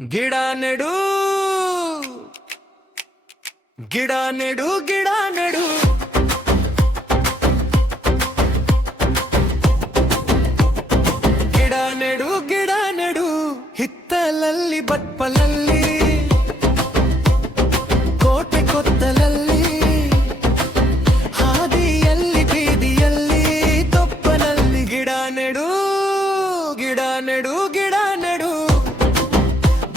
ಗಿಡ ನೆಡು ಗಿಡ ನೆಡು ಗಿಡ ನೆಡು ಗಿಡ ನೆಡು ಗಿಡ ನೆಡು ಹಿತ್ತಲಲ್ಲಿ ಬಟ್ಪಲಲ್ಲಿ ಕೋಟೆ ಕೊತ್ತಲಲ್ಲಿ ಹಾದಿಯಲ್ಲಿ ಬೀದಿಯಲ್ಲಿ ತೊಪ್ಪಲಲ್ಲಿ ಗಿಡ ನೆಡು ಗಿಡ ನೆಡು ಗಿಡ ನೆಡು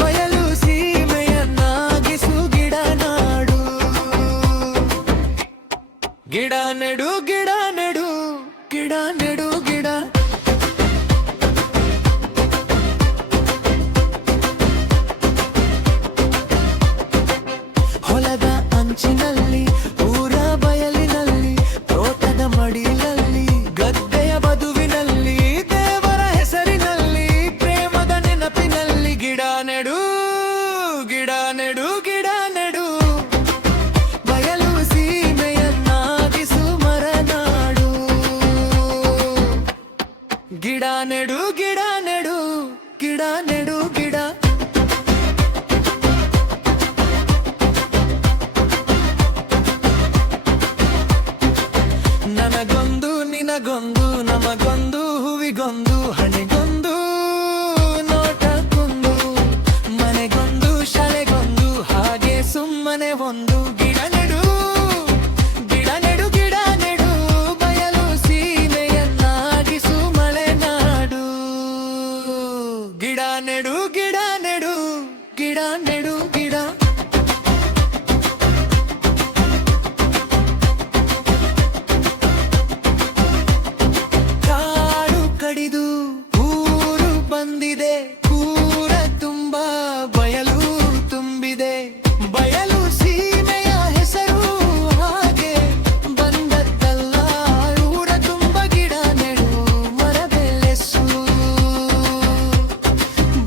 ಬಯಲು ಸೀಮೆಯನ್ನಾಗಿಸು ಗಿಡ ನಾಡು ಗಿಡ ನೆಡು ಗಿಡ ನೆಡು ಗಿಡ ನೆಡು ಗಿಡ ಹೊಲದ ಅಂಚಿನಲ್ಲಿ ಊರ ಬಯಲಿನಲ್ಲಿ ತೋಟದ ಮಡಿಲಲ್ಲಿ ಗದ್ದೆಯ ಬದುವಿನಲ್ಲಿ ದೇವರ ಹೆಸರಿನಲ್ಲಿ ಪ್ರೇಮದ ನೆನಪಿನಲ್ಲಿ ಗಿಡ ನೆಡು ಗಿಡ ನೆಡು ಗಿಡ ನೆಡು ಬಯಲು ಸೀಮೆಯನ್ನಾಗಿಸು ಮರನಾಡು ಗಿಡ ನೆಡು ಗಿಡ ನೆಡು ಗಿಡ ನೆಡು ಗಿಡ ನನಗೊಂದು ನಿನಗೊಂದು ನಮಗೊಂದು ಹೂವಿಗೊಂದು ಹಣೆಗೊಂದು ನೋಟಕ್ಕೊಂದು ಮನೆಗೊಂದು ಶಾಲೆಗೊಂದು ಹಾಗೆ ಸುಮ್ಮನೆ ಒಂದು ಗಿಡ ನೆಡು ಗಿಡ ನೆಡು ಗಿಡ ನೆಡು ಬಯಲು ಸೀಮೆಯನ್ನಾಗಿಸು ಮಲೆನಾಡು ಗಿಡ ನೆಡು ಗಿಡ ನೆಡು ಗಿಡ ನೆಡು ಗಿಡ ಕಡಿದು ಊರು ಬಂದಿದೆ ಊರ ತುಂಬ ಬಯಲು ತುಂಬಿದೆ ಬಯಲು ಸೀಮೆಯ ಹೆಸರು ಹಾಗೆ ಬಂದದ್ದಲ್ಲ ಊರ ತುಂಬ ಗಿಡ ನೆಡು ಮರ ಬೆಳೆಸು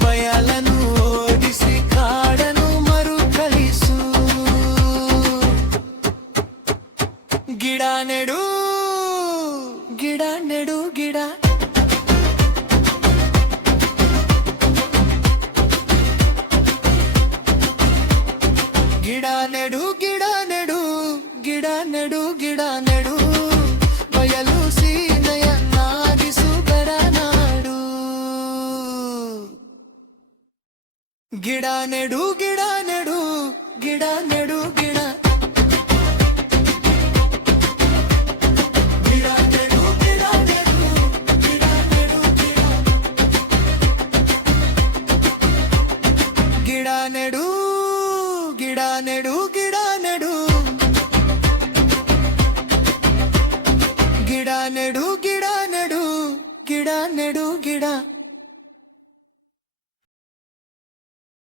ಬಯಲನ್ನು ಓಡಿಸಿ ಕಾಡನ್ನು ಮರುಕಳಿಸು ಗಿಡ ನೆಡು ಗಿಡ ನೆಡು ಗಿಡ ಗಿಡ ನೆಡು ಗಿಡ ನೆಡು ಗಿಡ ನೆಡು ಗಿಡ ನೆಡು ಬಯಲು ಸೀಮೆಯನ್ನಾಗಿಸು ಬೆರನಾಡು ಗಿಡ ನೆಡು ಗಿಡ ನೆಡು ಗಿಡ ನೆಡು ಗಿಡ ಗಿಡ ನೆಡು ಗಿಡ ನೆಡು ಗಿಡ ನೆಡು ಗಿಡ ನೆಡು ಗಿಡ ನೆಡು ಗಿಡ ನೆಡು ಗಿಡ